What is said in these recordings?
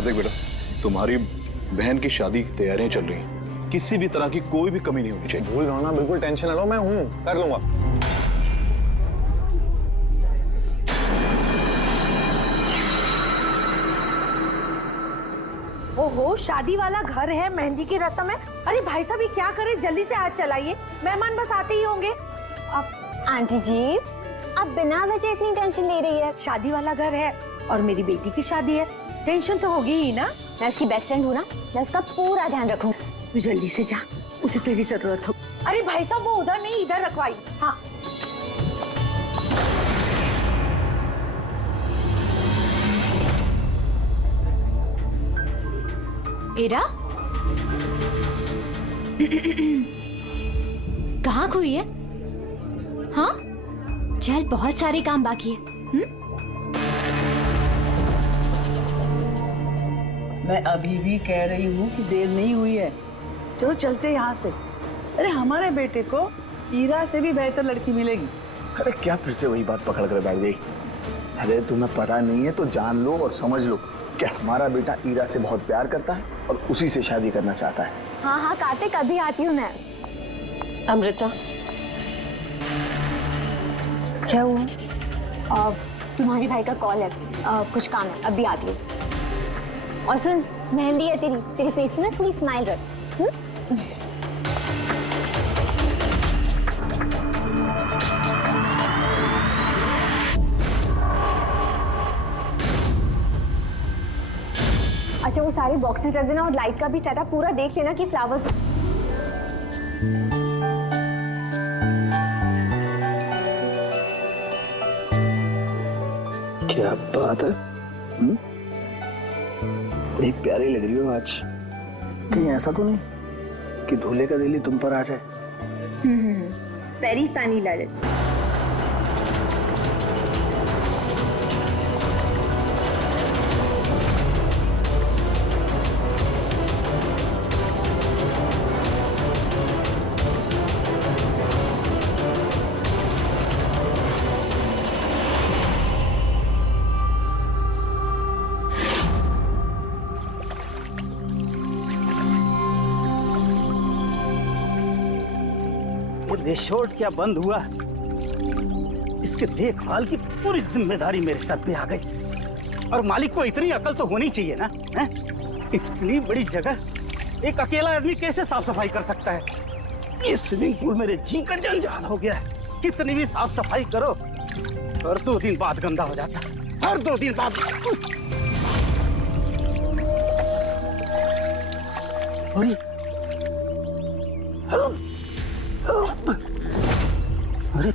कार्तिक बेटा, तुम्हारी बहन की शादी की तैयारियां चल रही हैं, किसी भी तरह की कोई भी कमी नहीं होनी चाहिए। भूल रहा ना, बिल्कुल टेंशन ना लो, मैं हूँ, कर लूंगा। ओहो, शादी वाला घर है, मेहंदी की रस्म है। अरे भाई साहब, ये क्या करे, जल्दी से हाथ चलाइए, मेहमान बस आते ही होंगे। अब आंटी जी, आप बिना वजह इतनी टेंशन ले रही है? शादी वाला घर है और मेरी बेटी की शादी है, टेंशन तो होगी ही ना। मैं उसकी बेस्ट फ्रेंड हूँ ना, मैं उसका पूरा ध्यान रखूंगी। तू जल्दी से जा, उसे तेरी जरूरत हो। अरे भाई साहब, वो उधर नहीं, इधर रखवाई। हाँ, एरा कहाँ खोई है? हाँ चल, बहुत सारे काम बाकी है। मैं अभी भी कह रही हूँ कि देर नहीं हुई है, चलो चलते यहाँ से। अरे हमारे बेटे को ईरा से भी बेहतर लड़की मिलेगी। अरे क्या फिर से वही बात पकड़ कर बैठ गई? अरे तुम्हें पता नहीं है तो जान लो और समझ लो कि हमारा बेटा ईरा से बहुत प्यार करता है और उसी से शादी करना चाहता है। हाँ हाँ कार्तिक, अभी आती हूँ मैं। अमृता, क्या हुआ? तुम्हारे भाई का कॉल है, कुछ काम है, अभी आती हूँ। और सुन, मेहंदी है तेरे फेस पे ना, थोड़ी स्माइल रख। अच्छा, वो सारे बॉक्सेस रख देना और लाइट का भी सेटअप पूरा देख लेना कि फ्लावर्स। क्या बात है, बड़ी प्यारी लग रही हो आज। कहीं ऐसा तो नहीं कि दूल्हे का दिल ही तुम पर आ जाए? Very funny Lalit. रिसोर्ट क्या बंद हुआ? इसके देखभाल की पूरी जिम्मेदारी मेरे सर पे आ गई। और मालिक को इतनी अकल तो होनी चाहिए ना, है? इतनी बड़ी जगह एक अकेला आदमी कैसे साफ सफाई कर सकता है? ये स्विमिंग पूल मेरे जी का जंजाल हो गया है। कितनी भी साफ सफाई करो, हर 2 दिन बाद गंदा हो जाता है, हर 2 दिन बाद। अरे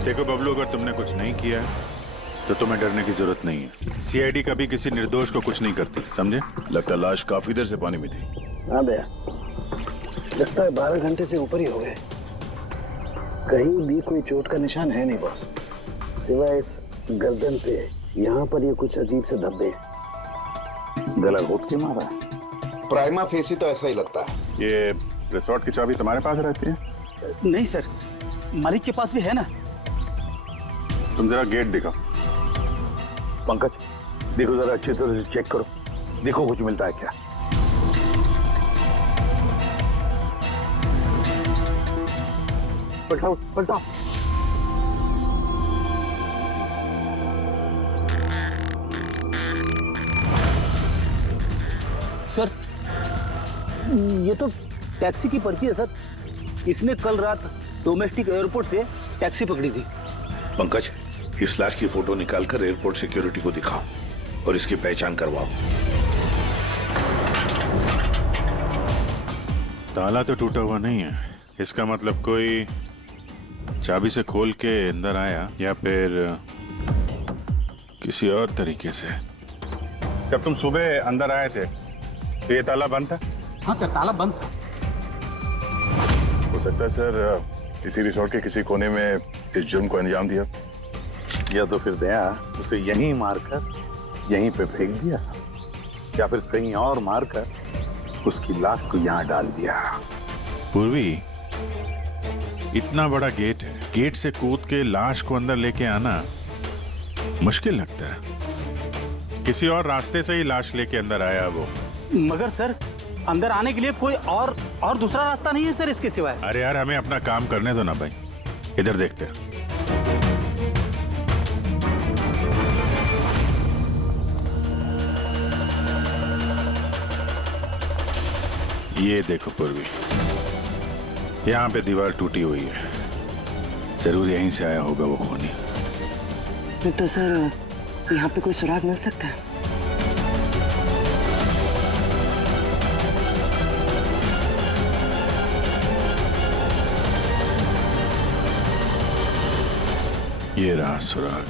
देखो बबलू, अगर तुमने कुछ नहीं किया तो तुम्हें डरने की जरूरत नहीं है। सीआईडी कभी किसी निर्दोष को कुछ नहीं करती, समझे? लगता है लाश काफी देर से पानी में थी। हाँ भैया, लगता है 12 घंटे से ऊपर ही हो गए। कहीं भी कोई चोट का निशान है नहीं बॉस, सिवाय इस गर्दन पे। यहाँ पर ये कुछ अजीब से धब्बे हैं। गला घोट के मारा है? प्राइमा फेसी तो ऐसा ही लगता है। ये रिसोर्ट की चाबी तुम्हारे पास रहती है? नहीं सर, मालिक के पास भी है ना। तुम जरा गेट दिखाओ। पंकज, देखो जरा अच्छी तरह से चेक करो, देखो कुछ मिलता है क्या। पलटाओ पलटाओ। सर, ये तो टैक्सी की पर्ची है सर। इसने कल रात डोमेस्टिक एयरपोर्ट से टैक्सी पकड़ी थी। पंकज, इस लाश की फोटो निकालकर एयरपोर्ट सिक्योरिटी को दिखाओ और इसकी पहचान करवाओ। ताला तो टूटा हुआ नहीं है, इसका मतलब कोई चाबी से खोल के अंदर आया या फिर किसी और तरीके से। जब तुम सुबह अंदर आए थे तो ये ताला बंद था? हाँ सर, ताला बंद था। हो सकता है सर किसी रिसोर्ट के किसी कोने में इस जुर्म को अंजाम दिया, या तो फिर दया उसे यहीं मारकर यहीं पे फेंक दिया, या फिर कहीं और मारकर उसकी लाश को यहाँ डाल दिया। पूर्वी, इतना बड़ा गेट है, गेट से कूद के लाश को अंदर लेके आना मुश्किल लगता है। किसी और रास्ते से ही लाश लेके अंदर आया वो। मगर सर, अंदर आने के लिए कोई और दूसरा रास्ता नहीं है सर इसके सिवाय। अरे यार, हमें अपना काम करने दो ना भाई, इधर देखते हैं। ये देखो पूर्वी, यहाँ पे दीवार टूटी हुई है, जरूर यहीं से आया होगा वो खूनी। तो सर यहाँ पे कोई सुराग मिल सकता है? ये रहा सुराग,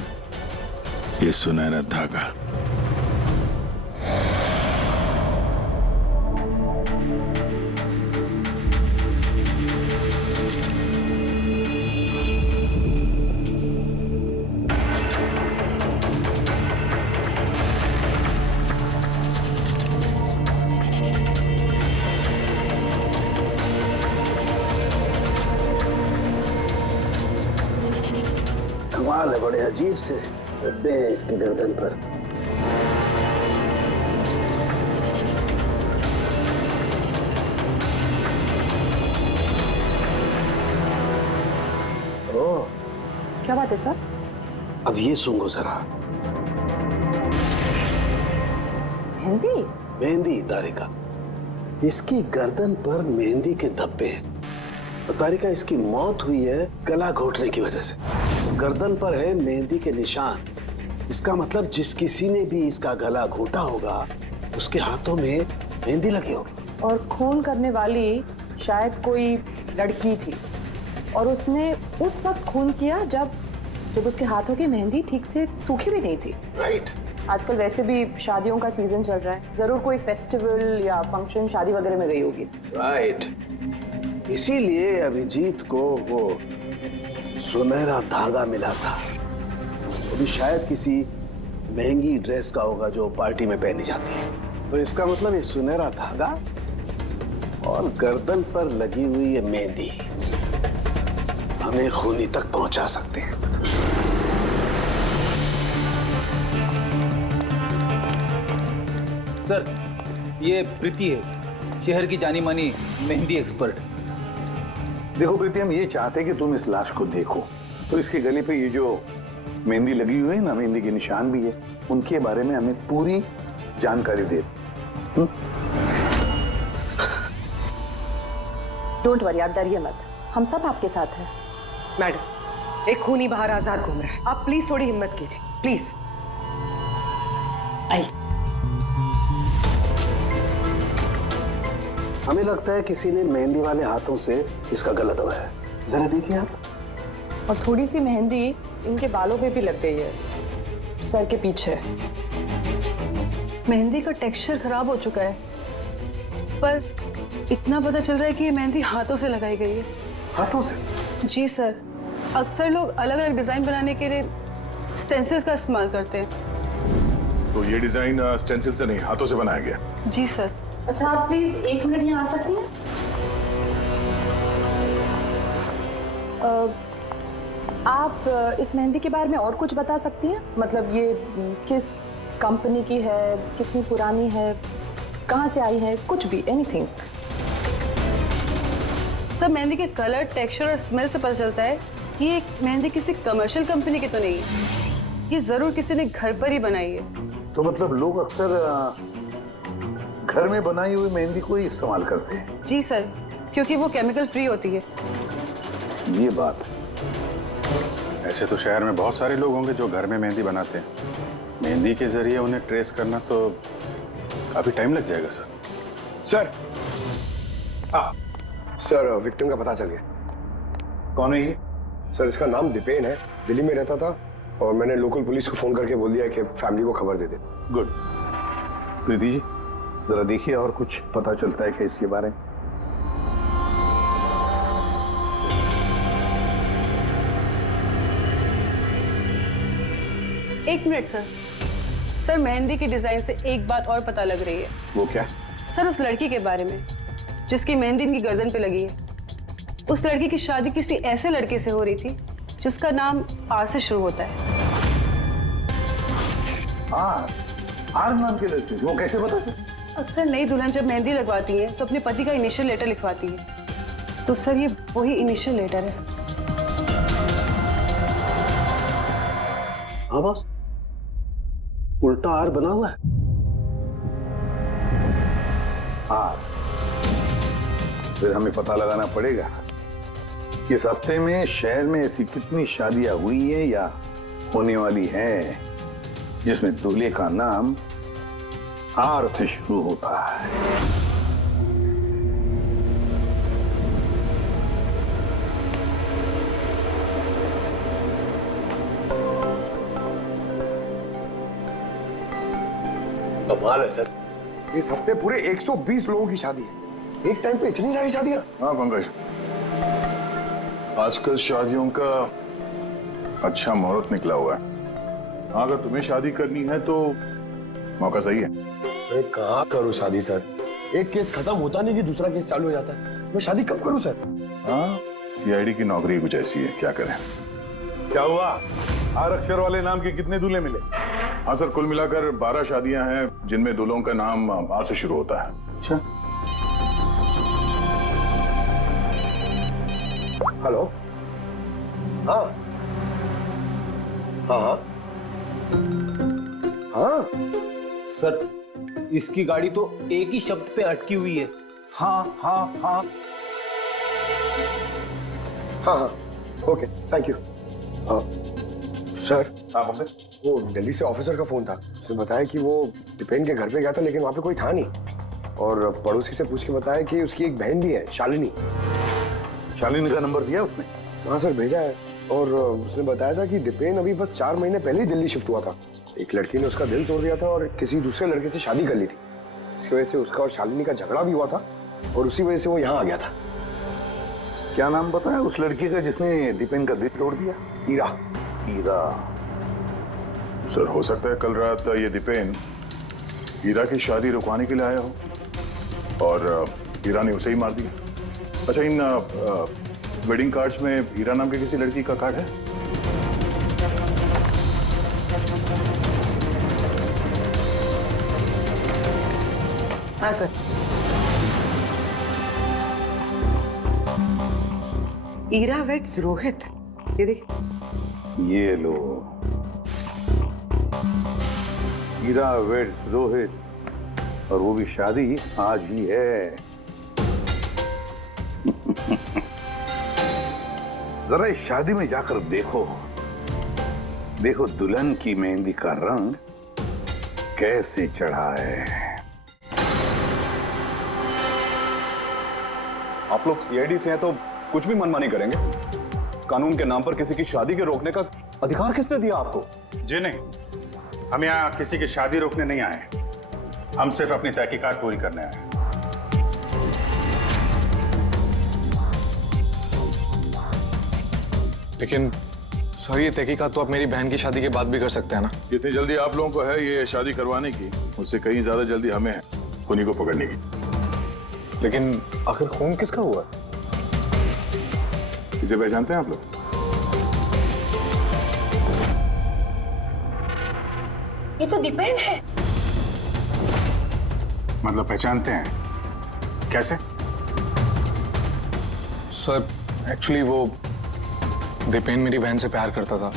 ये सुनहरा धागा। कमाल है, बड़े अजीब से धब्बे हैं इसके गर्दन पर। ओह, क्या बात है सर? अब ये सुनो जरा। मेहंदी? मेहंदी तारिका, इसकी गर्दन पर मेहंदी के धब्बे हैं। तारिका, इसकी मौत हुई है गला घोटने की वजह से। गर्दन पर है मेहंदी के निशान, इसका मतलब जिस किसी ने भी इसका गला घोटा होगा उसके हाथों में मेहंदी लगी होगी। और खून करने वाली शायद कोई लड़की थी और उसने उस वक्त खून किया जब उसके हाथों की मेहंदी ठीक से सूखी भी नहीं थी। राइट। आजकल वैसे भी शादियों का सीजन चल रहा है, जरूर कोई फेस्टिवल या फंक्शन शादी वगैरह में गई होगी। राइट, इसीलिए अभिजीत को वो सुनहरा धागा मिला था। वो भी शायद किसी महंगी ड्रेस का होगा जो पार्टी में पहनी जाती है। तो इसका मतलब ये सुनहरा धागा और गर्दन पर लगी हुई ये मेहंदी हमें खूनी तक पहुंचा सकते हैं। सर, ये प्रीति है, शहर की जानी मानी मेहंदी एक्सपर्ट। देखो प्रीति, हम ये चाहते हैं कि तुम इस लाश को देखो, तो इसके गले पे ये जो मेहंदी लगी हुई है ना, मेहंदी के निशान भी है, उनके बारे में हमें पूरी जानकारी दे। डोंट वरी, आप डरिए मत, हम सब आपके साथ हैं। मैडम, एक खूनी बाहर आजाद घूम रहा है, आप प्लीज थोड़ी हिम्मत कीजिए, प्लीज। आइए। हमें लगता है किसी ने मेहंदी वाले हाथों से इसका गला दबाया है, जरा देखिए आप। और थोड़ी सी मेहंदी इनके बालों पे भी लग गई है, सर के पीछे। मेहंदी का टेक्सचर खराब हो चुका है, पर इतना पता चल रहा है कि ये मेहंदी हाथों से लगाई गई है। हाथों से? जी सर, अक्सर लोग अलग अलग डिजाइन बनाने के लिए स्टेंसिल्स का इस्तेमाल करते हैं। तो ये डिजाइन स्टेंसिल से नहीं, हाथों से बनाया गया? जी सर। अच्छा, आप प्लीज 1 मिनट यहाँ आ सकती हैं? आप इस मेहंदी के बारे में और कुछ बता सकती हैं? मतलब ये किस कंपनी की है, कितनी पुरानी है, कहाँ से आई है, कुछ भी, एनीथिंग। सर, मेहंदी के कलर, टेक्सचर और स्मेल से पता चलता है कि ये मेहंदी किसी कमर्शियल कंपनी की तो नहीं है, ये जरूर किसी ने घर पर ही बनाई है। तो मतलब लोग अक्सर घर में बनाई हुई मेहंदी को ही इस्तेमाल करते हैं? जी सर, क्योंकि वो केमिकल फ्री होती है। ये बात है। ऐसे तो शहर में बहुत सारे लोग होंगे जो घर में मेहंदी बनाते हैं, मेहंदी के जरिए उन्हें ट्रेस करना तो काफी टाइम लग जाएगा सर। सर, सर विक्टिम का पता चल गया। कौन है ये? सर इसका नाम दीपेन है, दिल्ली में रहता था और मैंने लोकल पुलिस को फोन करके बोल दिया कि फैमिली को खबर दे दे। गुड। प्रीति जी जरा देखिए और कुछ पता चलता है क्या इसके बारे में? एक मिनट सर। सर मेहंदी की डिजाइन से एक बात और पता लग रही है। वो क्या? सर उस लड़की के बारे में जिसकी मेहंदी इनकी गर्दन पे लगी है, उस लड़की की शादी किसी ऐसे लड़के से हो रही थी जिसका नाम आर से शुरू होता है। आर नाम के लड़के? वो कैसे पता चला? अक्सर नई दुल्हन जब मेहंदी लगवाती है तो अपने पति का इनिशियल लेटर लिखवाती है, तो सर ये वही इनिशियल लेटर है। हाँ बॉस, उल्टा आर बना हुआ है। आर? फिर हमें पता लगाना पड़ेगा कि इस हफ्ते में शहर में ऐसी कितनी शादियां हुई हैं या होने वाली हैं जिसमें दूल्हे का नाम आर से शुरू होता है। कमाल है सर, इस हफ्ते पूरे 120 लोगों की शादी है। एक टाइम पे इतनी सारी शादियां? हाँ पंकज, आजकल शादियों का अच्छा मुहूर्त निकला हुआ है। अगर तुम्हें शादी करनी है तो मौका सही है। मैं कहाँ करूँ शादी सर? एक केस खत्म होता नहीं कि दूसरा केस चालू हो जाता है। मैं शादी कब करूँ सर? हाँ, सीआईडी की नौकरी कुछ ऐसी है, क्या करें। क्या हुआ? आर अक्षर वाले नाम के कितने दूल्हे मिले? हाँ सर, कुल मिलाकर 12 शादियां हैं जिनमें दूल्हों का नाम आर से शुरू होता है। अच्छा। हेलो। हाँ हाँ हाँ हाँ सर इसकी गाड़ी तो एक ही शब्द पे अटकी हुई है। हाँ हाँ हाँ हाँ हाँ ओके थैंक यू। सर वो दिल्ली से ऑफिसर का फोन था, उसने बताया कि वो दीपेन के घर पे गया था लेकिन वहां पे कोई था नहीं, और पड़ोसी से पूछ के बताया कि उसकी एक बहन भी है, शालिनी। शालिनी का नंबर दिया उसने? हाँ सर भेजा है, और उसने बताया था कि दीपेन अभी बस 4 महीने पहले ही दिल्ली शिफ्ट हुआ था। एक लड़की ने उसका दिल तोड़ दिया था और किसी दूसरे लड़के से शादी कर ली थी। इसकी वजह से उसका और शालिनी का झगड़ा भी हुआ था और उसी वजह से वो यहाँ आ गया था। क्या नाम बताया उस लड़की का जिसने दीपेन का दिल तोड़ दिया? ईरा। ईरा। सर हो सकता है कल रात ये दीपेन ईरा की शादी रुकवाने के लिए आया हो और ईरा ने उसे ही मार दिया। अच्छा, इन वेडिंग कार्ड्स में ईरा नाम की किसी लड़की का कार्ड है? हाँ सर। ईरा वेड्स रोहित, ये देख। ये लो, ईरा वेड्स रोहित, और वो भी शादी आज ही है। जरा इस शादी में जाकर देखो, देखो दुल्हन की मेहंदी का रंग कैसे चढ़ा है। आप लोग सीआईडी से हैं तो कुछ भी मनमानी करेंगे? कानून के नाम पर किसी की शादी के रोकने का अधिकार किसने दिया आपको? जी नहीं, हम यहाँ किसी की शादी रोकने नहीं आए, हम सिर्फ अपनी तहकीकात पूरी करने आए हैं। लेकिन सर ये तहकीकात तो आप मेरी बहन की शादी के बाद भी कर सकते हैं ना? जितनी जल्दी आप लोगों को है ये शादी करवाने की, उससे कहीं ज्यादा जल्दी हमें है खूनी को पकड़ने की। लेकिन आखिर खून किसका हुआ? इसे पहचानते हैं आप लोग? ये तो दीपेन है। मतलब पहचानते हैं? कैसे? सर एक्चुअली वो दीपेन मेरी बहन से प्यार करता था,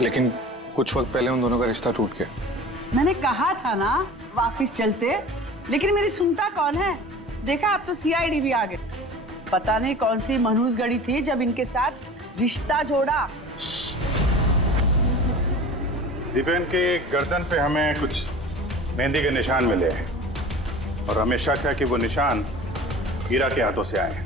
लेकिन कुछ वक्त पहले उन दोनों का रिश्ता टूट गया। मैंने कहा था ना वापिस चलते, लेकिन मेरी सुनता कौन है? देखा अब तो सीआईडी भी आ गए। पता नहीं कौन सी मनहूस गड़ी थी जब इनके साथ रिश्ता जोड़ा। दीपेन के गर्दन पे हमें कुछ मेहंदी के निशान मिले हैं। और हमें शक है कि वो निशान हीरा के हाथों से आए हैं।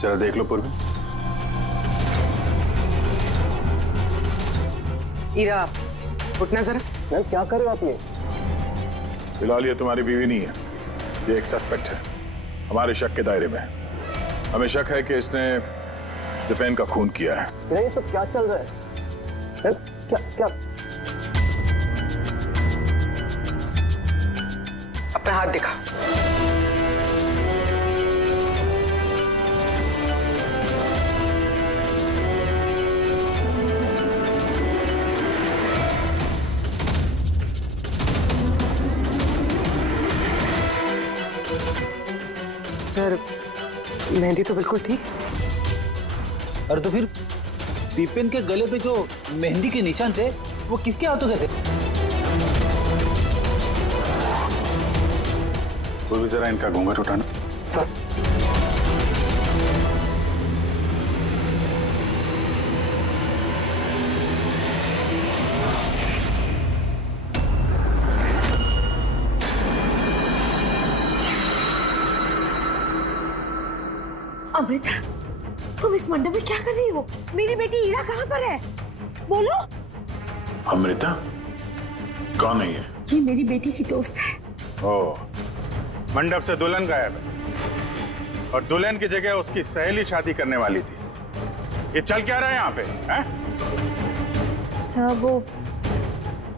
जरा देख लो पूर्वी। हीरा, उठना जरा। मैम क्या कर रहे हो आप ये? फिलहाल ये तुम्हारी बीवी नहीं है, ये एक सस्पेक्ट है, हमारे शक के दायरे में है। हमें शक है कि इसने दीपेन का खून किया है। ये सब क्या चल रहा है? क्या क्या? अपना हाथ दिखा। सर, मेहंदी तो बिल्कुल ठीक है। अरे तो फिर दीपेन के गले पे जो मेहंदी के निशान थे वो किसके हाथों के थे? वो भी जरा इनका घूंघट उठाना। सर अमृता, तुम इस मंडप में क्या कर रही हो? मेरी बेटी हीरा कहाँ पर है? बोलो। अमृता कौन है ये? ये मेरी बेटी की दोस्त है। ओह, मंडप से दुल्हन गायब है और दुल्हन की जगह उसकी सहेली शादी करने वाली थी। ये चल क्या रहा है यहाँ पे? हैं? सर वो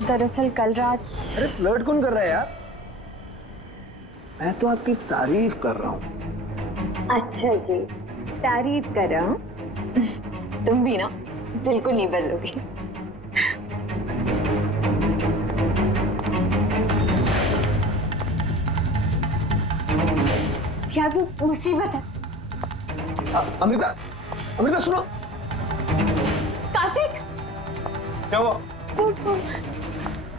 दरअसल कल रात। अरे फ्लर्ट कौन कर रहा है यार? मैं तो आपकी तारीफ कर रहा हूँ। अच्छा जी, तारीफ कर रहा हूँ। तुम भी ना बिल्कुल नहीं बदलोगी। यार वो मुसीबत है। अमृता, अमृता सुनो। कार्तिक, क्या हुआ?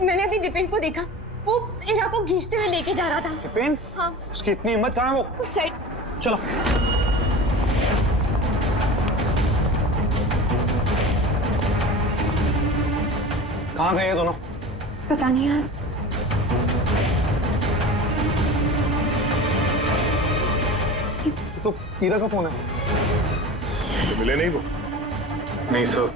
मैंने अभी दीपेन को देखा, वो हीरा को घींचते हुए लेके जा रहा था। दीपेन? हाँ। उसकी इतनी हिम्मत कहाँ है वो? उस साइड। चलो। कहाँ गए ये दोनों? पता नहीं यार। तो हीरा का फोन है। तो मिले नहीं वो? नहीं सर,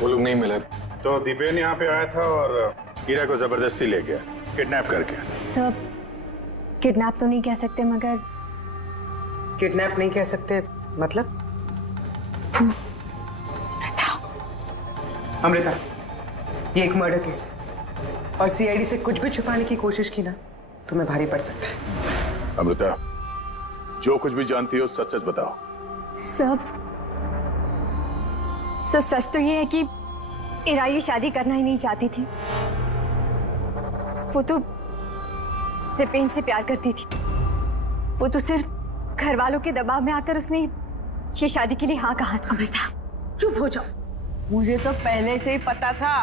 वो लोग नहीं मिले। तो दीपेन यहाँ पे आया था और हीरा को जबरदस्ती ले गया, किडनैप करके। सब किडनैप तो नहीं कह सकते, मगर किडनैप नहीं कह सकते मतलब? अमृता, ये एक मर्डर केस है और सीआईडी से कुछ भी छुपाने की कोशिश की ना तो मैं भारी पड़ सकता है। अमृता, जो कुछ भी जानती हो सच सच बताओ। सब सच तो ये है कि हीरा ये शादी करना ही नहीं चाहती थी। वो तो दीपेन से प्यार करती थी। वो तो सिर्फ घर वालों के दबाव में आकर उसने ये शादी के लिए हाँ कहा। अमृता चुप हो जाओ। मुझे तो पहले से ही पता था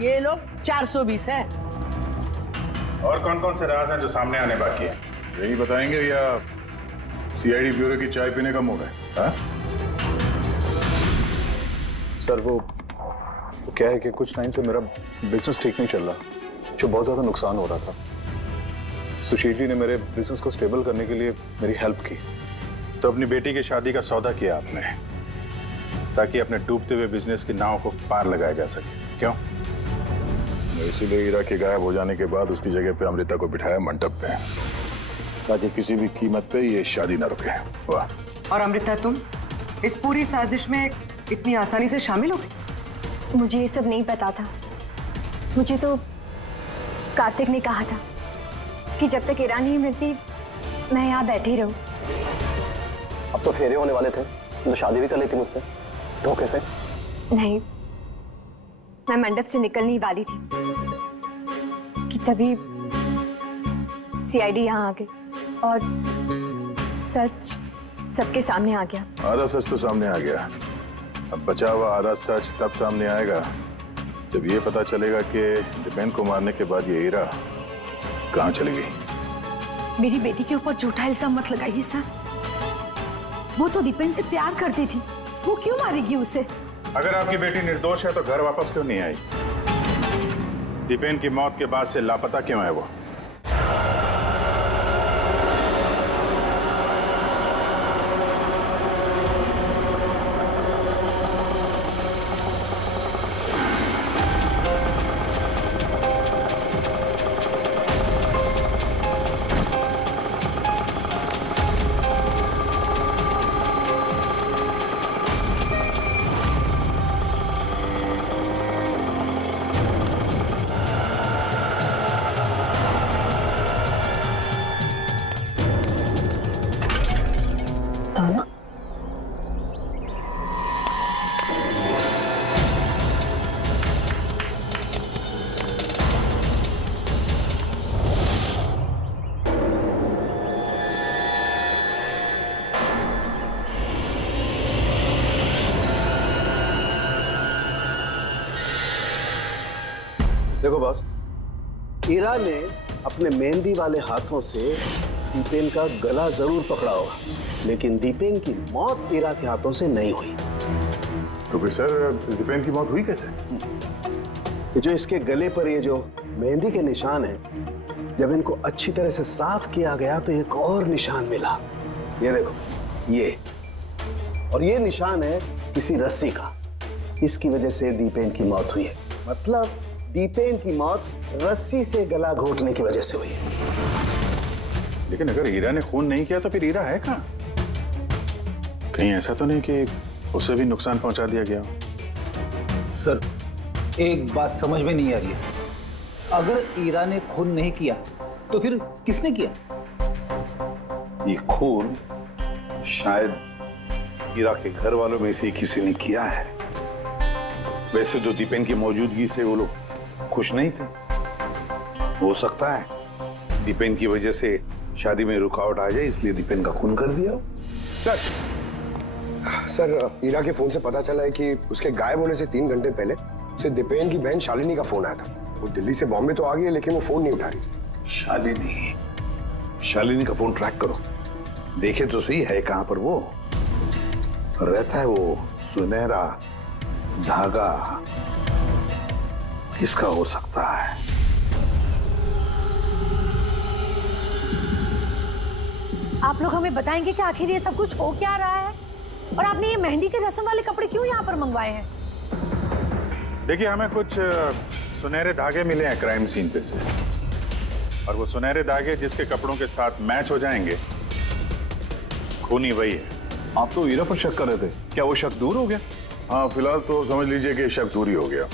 ये लोग 420 है। और कौन कौन से राज हैं जो सामने आने बाकी हैं? यही बताएंगे या सीआईडी ब्यूरो की चाय पीने का मूड है? हाँ? सर वो क्या है कि कुछ टाइम से मेरा बिजनेस ठीक नहीं चल रहा, जो बहुत ज्यादा नुकसान हो रहा था। सुशील जी ने मेरे बिजनेस को स्टेबल करने के लिए मेरी हेल्प की। तो अपनी बेटी की शादी का सौदा किया आपने ताकि अपने डूबते हुए बिजनेस की नाव को पार लगाया जा सके, क्यों? इसीलिए हीरा के गायब हो जाने के बाद उसकी जगह पे अमृता को बिठाया मंडप पे, ताकि किसी भी कीमत पे ये शादी ना रुके। वाह। और अमृता, तुम इस पूरी साजिश में इतनी आसानी से शामिल हो गई? मुझे ये सब नहीं पता था। मुझे तो कार्तिक ने कहा था कि जब तक हीरा नहीं मिलती मैं यहाँ बैठी रहूं। अब तो फेरे होने वाले थे, तो शादी भी कर लेती मुझसे धोखे से। नहीं, मैं मंडप से निकलने ही वाली थी कि तभी सीआईडी यहाँ आ गई और सच सबके सामने आ गया। आधा सच तो सामने आ गया, अब बचा हुआ आधा सच तब सामने आएगा जब ये पता चलेगा कि दीपेन को मारने के बाद ये हीरा कहाँ चली गई। मेरी बेटी के ऊपर झूठा इल्जाम मत लगाइए सर। वो तो दीपेन से प्यार करती थी वो क्यों मारेगी उसे? अगर आपकी बेटी निर्दोष है तो घर वापस क्यों नहीं आई? दीपेन की मौत के बाद से लापता क्यों है वो? देखो बॉस, ईरा ने अपने मेहंदी वाले हाथों से दीपेन का गला जरूर पकड़ा होगा, लेकिन दीपेन की मौत ईरा के हाथों से नहीं हुई। तो फिर सर दीपेन की मौत हुई कैसे? ये जो इसके गले पर ये जो मेहंदी के निशान हैं, जब इनको अच्छी तरह से साफ किया गया तो एक और निशान मिला। ये देखो, ये और ये निशान है किसी रस्सी का। इसकी वजह से दीपेन की मौत हुई है। मतलब दीपेन की मौत रस्सी से गला घोटने की वजह से हुई है। लेकिन अगर हीरा ने खून नहीं किया तो फिर हीरा है कहाँ? कहीं ऐसा तो नहीं कि उसे भी नुकसान पहुंचा दिया गया हो? सर, एक बात समझ में नहीं आ रही है। अगर ईरा ने खून नहीं किया तो फिर किसने किया? ये खून शायद हीरा के घर वालों में से किसी ने किया है। वैसे तो दीपेन की मौजूदगी से वो लोग खुश नहीं थे। हो सकता है दीपेन की वजह से शादी में रुकावट आ जाए, इसलिए दीपेन का खून कर दिया। सर, ईरा के फोन से पता चला है कि उसके गायब होने से 3 घंटे पहले उसे दीपेन की बहन शालिनी का फोन आया था। वो दिल्ली से बॉम्बे तो आ गई है, लेकिन वो फोन नहीं उठा रही। शालिनी का फोन ट्रैक करो, देखे तो सही है कहां पर वो रहता है। वो सुनहरा धागा किसका हो सकता है? आप लोग हमें बताएंगे कि आखिर ये सब कुछ हो क्या रहा है, और आपने ये मेहंदी के रस्म वाले कपड़े क्यों यहाँ पर मंगवाए हैं? देखिए, हमें कुछ सुनहरे धागे मिले हैं क्राइम सीन पे से, और वो सुनहरे धागे जिसके कपड़ों के साथ मैच हो जाएंगे, खूनी वही है। आप तो ईरा पर शक कर रहे थे, क्या वो शक दूर हो गया? हाँ, फिलहाल तो समझ लीजिए कि शक दूर ही हो गया,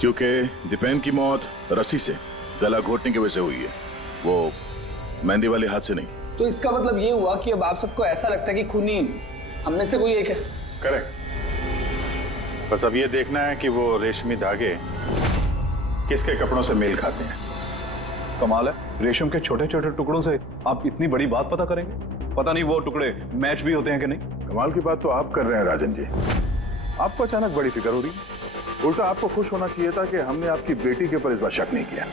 क्योंकि दीपेन की मौत रस्सी से गला घोटने की वजह से हुई है, वो मेहंदी वाले हाथ से नहीं। तो इसका मतलब ये हुआ कि अब आप सबको ऐसा लगता है कि खूनी हम में से कोई एक है। करेक्ट। बस अब ये देखना है कि वो रेशमी धागे किसके कपड़ों से मेल खाते हैं। कमाल है, रेशम के छोटे छोटे टुकड़ों से आप इतनी बड़ी बात पता करेंगे। पता नहीं वो टुकड़े मैच भी होते हैं कि नहीं। कमाल की बात तो आप कर रहे हैं राजन जी। आपको अचानक बड़ी फिक्र हो रही है। उल्टा आपको खुश होना चाहिए था कि हमने आपकी बेटी के ऊपर इस बार शक नहीं किया।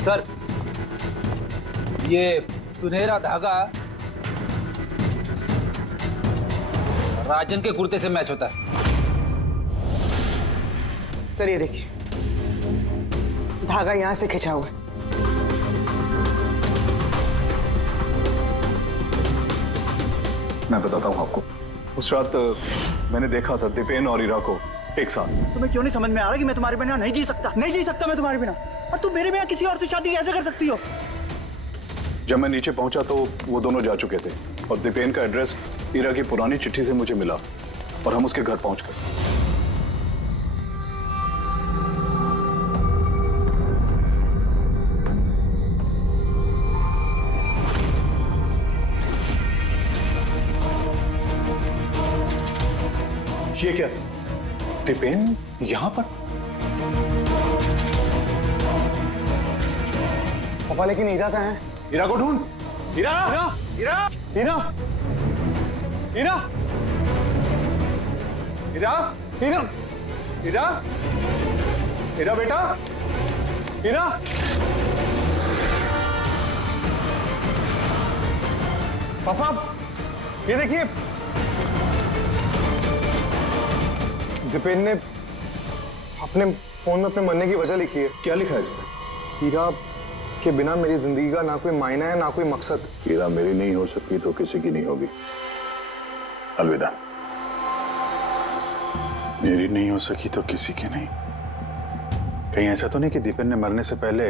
सर, ये सुनहरा धागा राजन के कुर्ते से मैच होता है। सर, ये देखिए, धागा यहां से खिंचा हुआ है। मैं बताता हूँ आपको, उस रात मैंने देखा था दीपेन और ईरा को एक साथ। तुम्हें क्यों नहीं समझ में आ रहा कि मैं तुम्हारे बिना नहीं जी सकता मैं तुम्हारे बिना, और तुम मेरे बिना किसी और से शादी कैसे कर सकती हो? जब मैं नीचे पहुंचा तो वो दोनों जा चुके थे, और दीपेन का एड्रेस ईरा की पुरानी चिट्ठी से मुझे मिला, और हम उसके घर पहुंच गए। ये क्या, दीपेन यहां पर? पापा, लेकिन ईरा कहाँ है? ईरा को ढूंढ। ईरा, ईरा, ईरा, ईरा, ईरा, ईरा, ईरा, ईरा बेटा, ईरा। पापा ये देखिए, दीपेन ने अपने फोन में अपने मरने की वजह लिखी है। क्या लिखा है इसमें? हीरा के बिना मेरी जिंदगी का ना कोई मायना है ना कोई मकसद। हीरा मेरी नहीं हो सकती तो किसी की नहीं होगी। अलविदा। मेरी नहीं हो सकी तो किसी की नहीं। कहीं ऐसा तो नहीं कि दीपेन ने मरने से पहले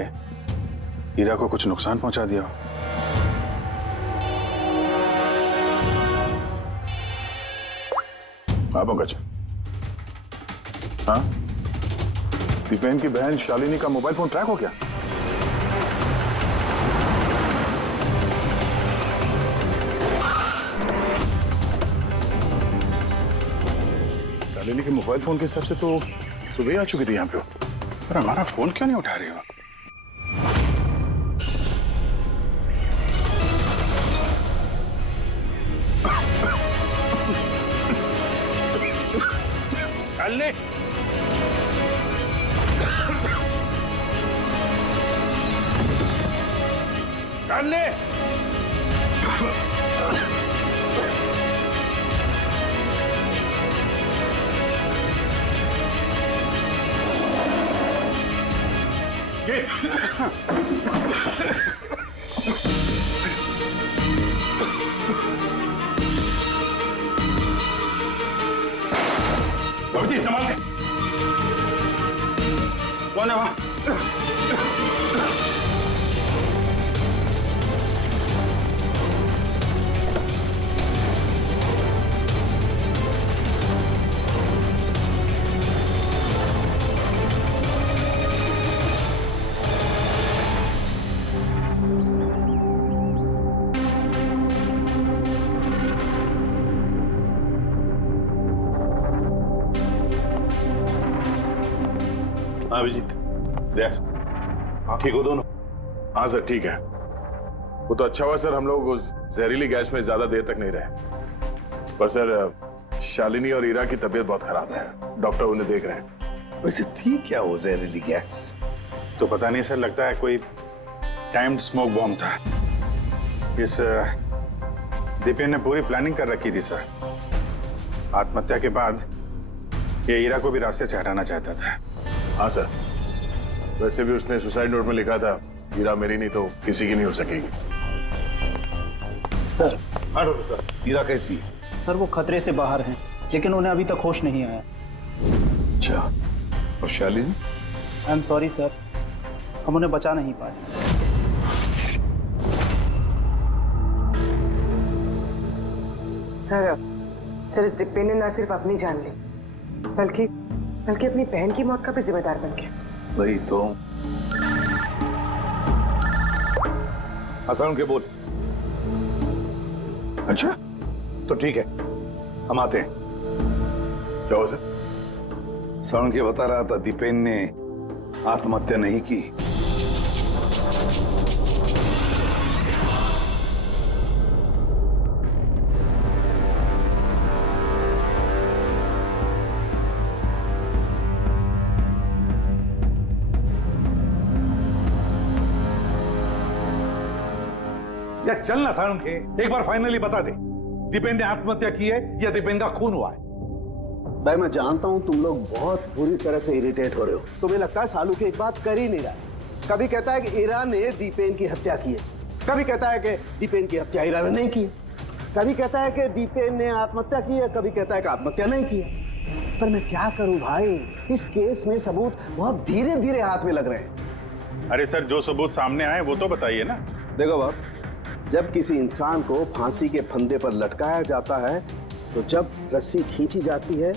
हीरा को कुछ नुकसान पहुंचा दिया? हाँ पंकज। हाँ, दीपेन की बहन शालिनी का मोबाइल फोन ट्रैक हो गया? शालिनी के मोबाइल फोन के हिसाब से तो सुबह ही आ चुकी थी यहाँ पे। पर हमारा फोन क्यों नहीं उठा रही हो? शालिनी, शालिनी, बाबूजी संभाल के। कौन है वहां? हाँ अभिजीत, देख ठीक हो दोनों? हाँ सर ठीक है। वो तो अच्छा हुआ सर हम लोग उस जहरीली गैस में ज्यादा देर तक नहीं रहे। पर सर शालिनी और हीरा की तबीयत बहुत खराब है, डॉक्टर उन्हें देख रहे हैं। वैसे ठीक क्या हो जहरीली गैस? तो पता नहीं सर, लगता है कोई टाइम्ड स्मोक बॉम्ब था। इस दीपेन ने पूरी प्लानिंग कर रखी थी सर। आत्महत्या के बाद ये हीरा को भी रास्ते से हटाना चाहता था। हाँ सर, वैसे भी उसने सुसाइड नोट में लिखा था हीरा मेरी नहीं तो किसी की नहीं हो सकेगी। सर हीरा कैसी है? सर वो खतरे से बाहर हैं, लेकिन उन्हें अभी तक होश नहीं आया। अच्छा, और Shalini? I am sorry sir, हम उन्हें बचा नहीं पाए। सर इस दीपेन ने न सिर्फ अपनी जान ली बल्कि अपनी बहन की मौत का भी जिम्मेदार बन गया। वही तो। हसन के बोल। अच्छा तो ठीक है, हम आते हैं। क्या हो सर? सरण के बता रहा था दीपेन ने आत्महत्या नहीं की। या चल ना सारुण के, एक बार फाइनली बता दे, दीपेन ने आत्महत्या की है या दीपेन का खून हुआ है? भाई मैं जानता हूं तुम लोग बहुत बुरी तरह से इरिटेट हो रहे हो। तुम्हें लगता है सालू की एक बात कर ही नहीं रहा। कभी कहता है कि हीरा ने दीपेन की हत्या की है, कभी कहता है कि दीपेन की हत्या हीरा ने नहीं की है, कभी कहता है कि दीपेन ने आत्महत्या की है, कभी कहता है कि आत्महत्या नहीं की है। पर मैं क्या करूं भाई, इस केस में सबूत बहुत धीरे धीरे हाथ में लग रहे हैं। अरे सर, जो सबूत सामने आए वो तो बताइए ना। देखो बॉस, जब किसी इंसान को फांसी के फंदे पर लटकाया जाता है तो जब रस्सी खींची जाती है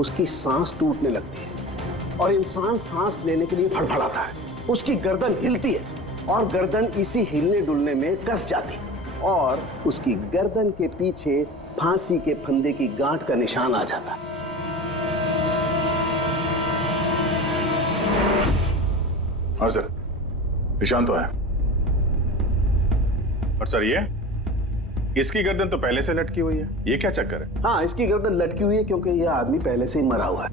उसकी सांस टूटने लगती है और इंसान सांस लेने के लिए फड़फड़ाता है। उसकी गर्दन हिलती है और गर्दन इसी हिलने डुलने में कस जाती है और उसकी गर्दन के पीछे फांसी के फंदे की गांठ का निशान आ जाता है। हाँ सर, निशान तो है। और सर ये इसकी गर्दन तो पहले से लटकी हुई है, ये क्या चक्कर है? हाँ, इसकी गर्दन लटकी हुई है क्योंकि यह आदमी पहले से ही मरा हुआ है।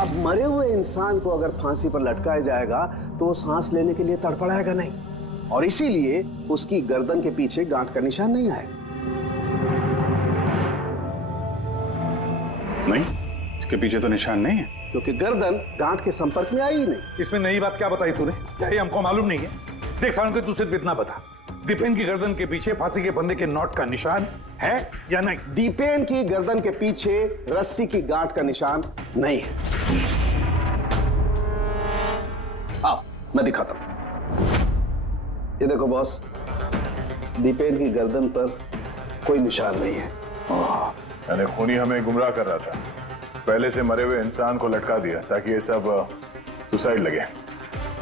अब मरे हुए इंसान को अगर फांसी पर लटकाया जाएगा तो वो सांस लेने के लिए तड़फड़ाएगा नहीं और इसीलिए उसकी गर्दन के पीछे गांठ का निशान नहीं आएगा। नहीं, इसके पीछे तो निशान नहीं है। क्योंकि गर्दन गांठ के संपर्क में आई ही नहीं। इसमें नई बात क्या बताई तूने? क्या ये हमको मालूम नहीं है? देख सावन के तू सिर्फ इतना बता, दीपेन की गर्दन के पीछे फांसी के फंदे के नोट का निशान है या नहीं? दीपेन की गर्दन के पीछे रस्सी की गांठ का निशान नहीं है। अब मैं दिखाता हूं। ये देखो बॉस, दीपेन की गर्दन पर कोई निशान नहीं है। यानी खूनी हमें गुमराह कर रहा था, पहले से मरे हुए इंसान को लटका दिया ताकि ये सब सुसाइड लगे।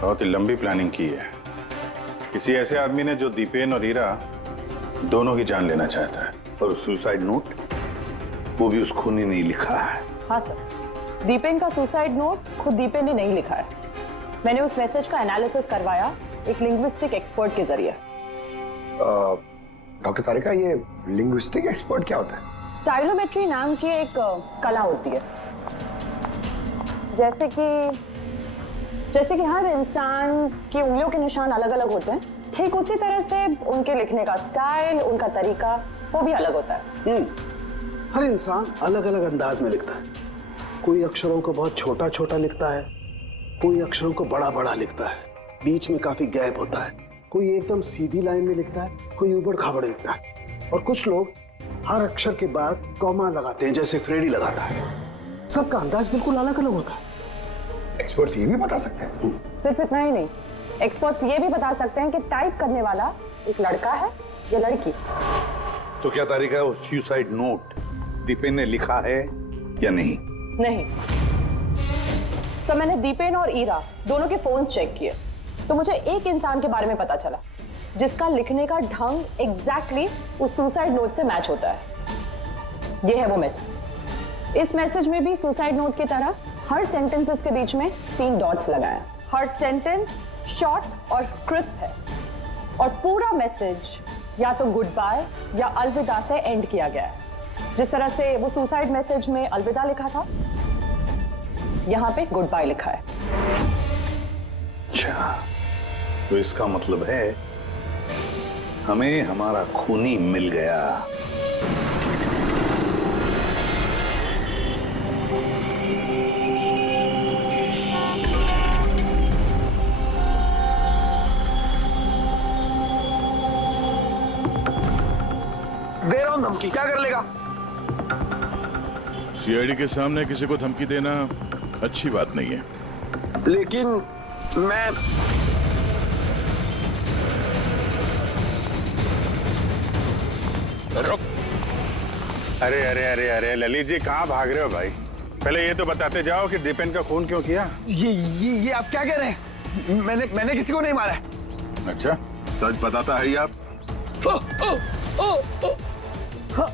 बहुत ही लंबी प्लानिंग की है। किसी ऐसे आदमी ने जो दीपेन और हीरा दोनों की जान लेना चाहता है। और सुसाइड नोट वो भी उस खूनी ने लिखा है। हाँ सर, दीपेन का सुसाइड नोट खुद दीपेन ने नहीं लिखा है। मैंने उस मैसेज का एनालिसिस करवाया एक लिंग्विस्टिक एक्सपर्ट के जरिए। डॉक्टर तारिका, ये लिंग्विस्टिक एक्सपर्ट क्या होता है? स्टाइलोमेट्री नाम की एक कला होती है। जैसे कि हर इंसान की उंगलियों के निशान अलग अलग होते हैं, ठीक उसी तरह से उनके लिखने का स्टाइल, उनका तरीका वो भी अलग होता है। हर इंसान अलग अलग अंदाज में लिखता है। कोई अक्षरों को बहुत छोटा छोटा लिखता है, कोई अक्षरों को बड़ा बड़ा लिखता है, बीच में काफी गैप होता है। कोई एकदम सीधी लाइन में लिखता है, कोई ऊबड़ खाबड़ लिखता है, और कुछ लोग हर अक्षर के बाद कॉमा लगाते हैं, जैसे फ्रेडी लगाता है। सबका अंदाज बिल्कुल अलग अलग होता है। एक्सपर्ट्स ये भी बता सकते हैं? सिर्फ इतना ही नहीं, एक्सपर्ट्स ये भी बता सकते हैं कि टाइप करने वाला एक लड़का है या लड़की। तो क्या तारीखा है वो सुसाइड नोट दीपेन ने लिखा है या नहीं? नहीं। तो मैंने दीपेन और ईरा दोनों के फोन चेक किए, तो मुझे एक इंसान के बारे में पता चला जिसका लिखने का ढंग एग्जैक्टली उस सुसाइड नोट से मैच होता है। ये है वो मैसेज। इस मैसेज में भी सुसाइड नोट की तरह हर सेंटेंसेस के बीच में 3 डॉट्स लगाया। हर सेंटेंस शॉर्ट और क्रिस्प है, और पूरा मैसेज या तो गुड बाय या अलविदा से एंड किया गया है। जिस तरह से वो सुसाइड मैसेज में अलविदा लिखा था, यहां पे गुड बाय लिखा है। अच्छा, तो इसका मतलब है हमें हमारा खूनी मिल गया। दे रहा हूं धमकी, क्या कर लेगा? सीआईडी के सामने किसी को धमकी देना अच्छी बात नहीं है। लेकिन मैं रुक। अरे अरे अरे अरे ललित जी, कहाँ भाग रहे हो भाई? पहले ये तो बताते जाओ कि दीपेन का खून क्यों किया? ये आप क्या कह रहे हैं? मैंने किसी को नहीं मारा है। अच्छा, सच बताता है आप?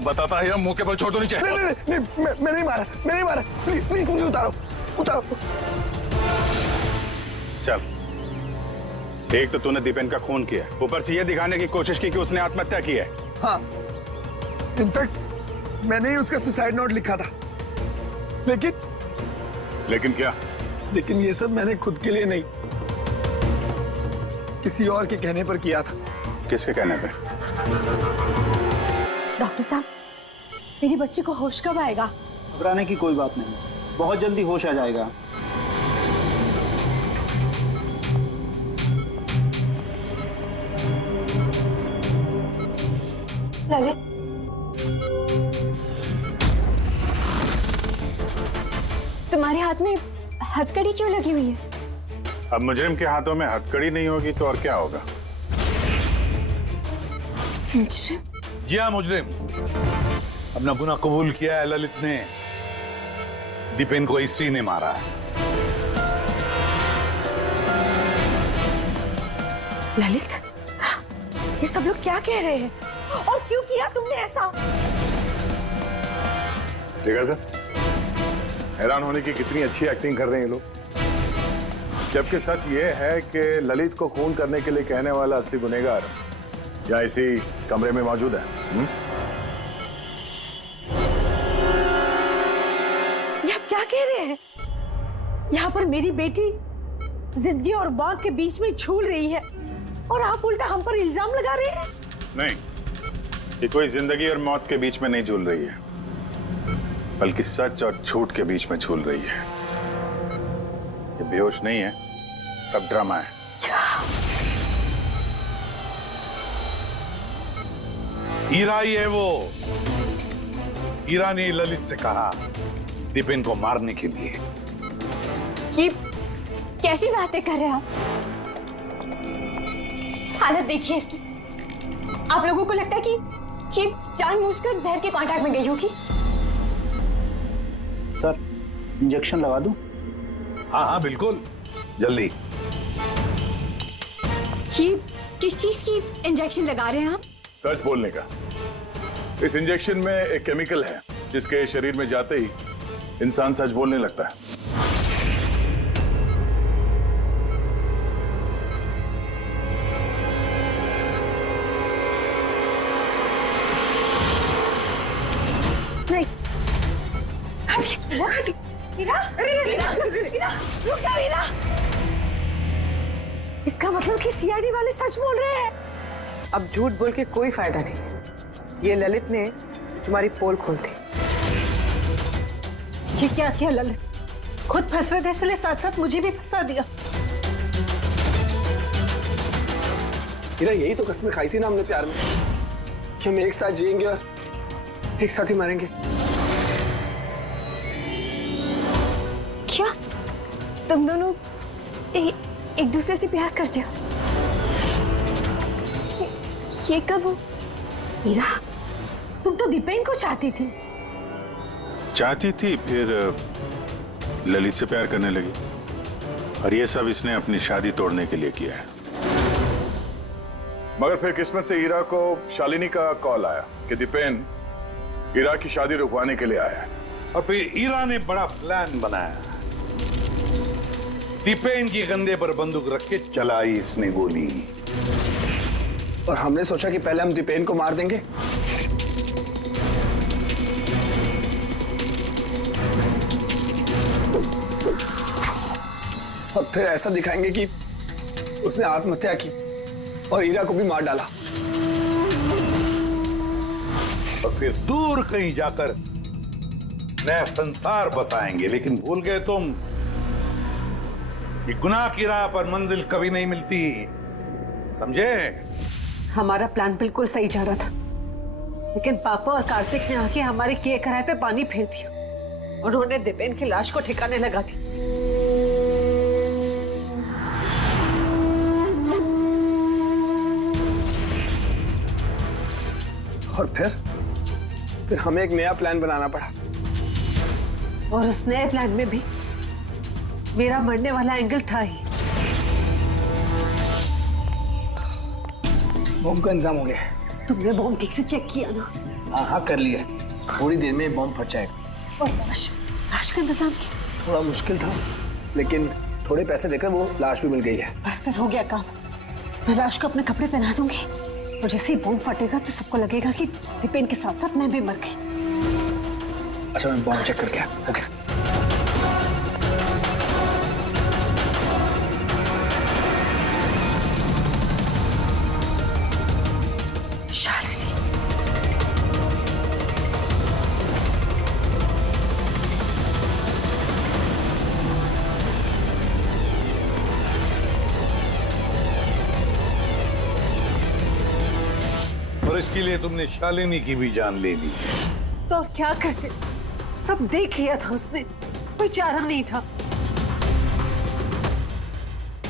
बताता है, मुंह के बल छोड़ दो नीचे। नहीं, मैं नहीं मारा। प्लीज मुझे उतारो। चल, एक तो तूने दीपेन का खून किया, ऊपर से ये दिखाने की कोशिश की कि उसने आत्महत्या की है। हाँ, इनफैक्ट मैंने ही उसका सुसाइड नोट लिखा था। लेकिन क्या? लेकिन ये सब मैंने खुद के लिए नहीं, किसी और के कहने पर किया था। किसके कहने पे? डॉक्टर साहब, मेरी बच्ची को होश कब आएगा? घबराने की कोई बात नहीं, बहुत जल्दी होश आ जाएगा। ललित, तुम्हारे हाथ में हथकड़ी क्यों लगी हुई है? अब मुजरिम के हाथों में हथकड़ी नहीं होगी तो और क्या होगा? मुजरिम? जी हाँ, मुजरिम। अपना गुनाह कबूल किया है ललित ने। दीपेन को इसी ने मारा है। ललित, ये सब लोग क्या कह रहे हैं और क्यों किया तुमने ऐसा? देखा सर, हैरान होने की कितनी अच्छी एक्टिंग कर रहे हैं ये लोग। जबकि सच ये है कि ललित को खून करने के लिए कहने वाला असली गुनहगार यहाँ इसी कमरे में मौजूद है। ये आप क्या कह रहे हैं? यहाँ पर मेरी बेटी जिंदगी और मौत के बीच में झूल रही है और आप उल्टा हम पर इल्जाम लगा रहे हैं। नहीं, ये कोई जिंदगी और मौत के बीच में नहीं झूल रही है, बल्कि सच और झूठ के बीच में झूल रही है। ये बेहोश नहीं है, सब ड्रामा है। हीरा ही है वो। हीरा ने ललित से कहा दीपेन को मारने के लिए। ये कैसी बातें कर रहे हैं आप? हालत देखिए इसकी। आप लोगों को लगता है कि ये जानबूझकर जहर के कांटेक्ट में गई होगी? सर, इंजेक्शन लगा दूं? हाँ हाँ बिल्कुल, जल्दी। ये किस चीज की इंजेक्शन लगा रहे हैं आप? सच बोलने का। इस इंजेक्शन में एक केमिकल है जिसके शरीर में जाते ही इंसान सच बोलने लगता है। नहीं, हटिए। हीरा, रुक जाओ हीरा। इसका मतलब कि सीआईडी वाले सच बोल रहे हैं। अब झूठ बोल के कोई फायदा नहीं। ये ललित ने तुम्हारी पोल खोल दी। ये क्या किया ललित? खुद फंस रहे थे इसलिए साथ साथ मुझे भी फंसा दिया। हीरा, यही तो कसमें खाई थी ना हमने प्यार में कि हम एक साथ जिएंगे और एक साथ ही मरेंगे। क्या तुम दोनों एक दूसरे से प्यार करते हो? ये कब हो? हीरा, तुम तो दीपेन को चाहती थी। फिर ललित से प्यार करने लगी, और ये सब इसने अपनी शादी तोड़ने के लिए किया है। मगर फिर किस्मत से हीरा को शालिनी का कॉल आया कि दीपेन हीरा की शादी रुकवाने के लिए आया है। और फिर हीरा ने बड़ा प्लान बनाया। दीपेन की कंधे पर बंदूक रख के चलाई इसने गोली। और हमने सोचा कि पहले हम दीपेन को मार देंगे, और फिर ऐसा दिखाएंगे कि उसने आत्महत्या की और हीरा को भी मार डाला। और फिर दूर कहीं जाकर नया संसार बसाएंगे। लेकिन भूल गए तुम कि गुनाह की राह पर मंजिल कभी नहीं मिलती, समझे? हमारा प्लान बिल्कुल सही जा रहा था, लेकिन पापा और कार्तिक ने आके हमारे किए कराए पे पानी फेर दिया। उन्होंने दीपेन की लाश को ठिकाने लगा दी। और फिर हमें एक नया प्लान बनाना पड़ा। और उस नए प्लान में भी मेरा मरने वाला एंगल था ही। बॉम्ब का इंतजाम हो गया। तुमने बॉम्ब ठीक से चेक किया ना? हाँ कर लिया। थोड़ी देर में बॉम्ब फट जाएगा। और लाश का इंतजाम किया? थोड़ा मुश्किल था, लेकिन थोड़े पैसे देकर वो लाश भी मिल गई है। बस फिर हो गया काम। मैं लाश को अपने कपड़े पहना दूंगी, और जैसे ही बॉम्ब फटेगा तो सबको लगेगा कि दीपेन के साथ साथ मैं भी मर गई। अच्छा, मैं बॉम्ब चेक करके आया। ओके। और इसके लिए तुमने शालिनी की भी जान ले ली। तो और क्या करते? सब देख लिया था उसने, कोई चारा नहीं था।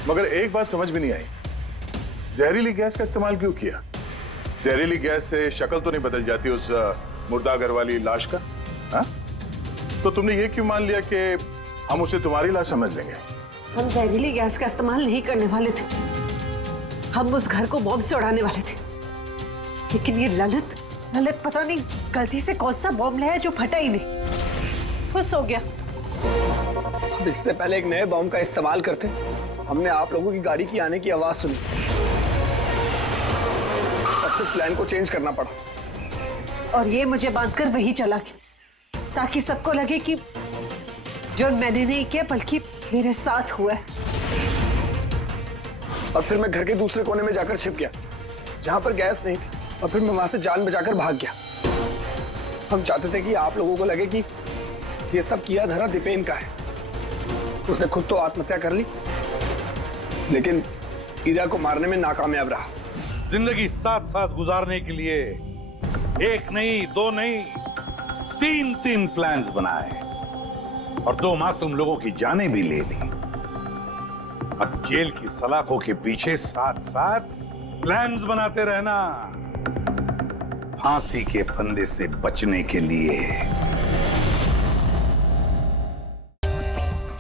मगर एक बात समझ में नहीं आई, जहरीली गैस का इस्तेमाल क्यों किया? जहरीली गैस से शक्ल तो नहीं बदल जाती उस मुर्दा घर वाली लाश का? हाँ? तो तुमने ये क्यों मान लिया कि हम उसे तुम्हारी लाश समझ लेंगे? हम जहरीली गैस का इस्तेमाल नहीं करने वाले थे, हम उस घर को बॉम्ब से उड़ाने वाले थे। लेकिन ये ललित पता नहीं गलती से कौन सा बॉम्ब लाया जो फटा ही नहीं, खुश हो गया। अब इससे पहले एक नए बॉम्ब का इस्तेमाल करते, हमने आप लोगों की गाड़ी की आने की आवाज सुनी और फिर प्लान को चेंज करना पड़ा। और ये मुझे बांधकर वही चला गया, ताकि सबको लगे कि जो मैंने नहीं किया बल्कि मेरे साथ हुआ है। और फिर मैं घर के दूसरे कोने में जाकर छिप गया जहां पर गैस नहीं थी, और फिर मैं वहां से जान बचाकर भाग गया। हम चाहते थे कि आप लोगों को लगे कि ये सब किया धरा दीपेन का है। उसने खुद तो आत्महत्या कर ली, लेकिन ईरा को मारने में नाकामयाब रहा। जिंदगी साथ साथ गुजारने के लिए एक नहीं, दो नहीं, तीन प्लान्स बनाए और 2 मासूम लोगों की जानें भी ले ली। अब जेल की सलाखों के पीछे साथ साथ प्लान्स बनाते रहना, फांसी के फंदे से बचने के लिए।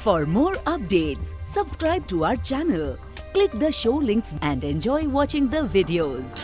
For more updates, subscribe to our channel, click the show links and enjoy watching the videos.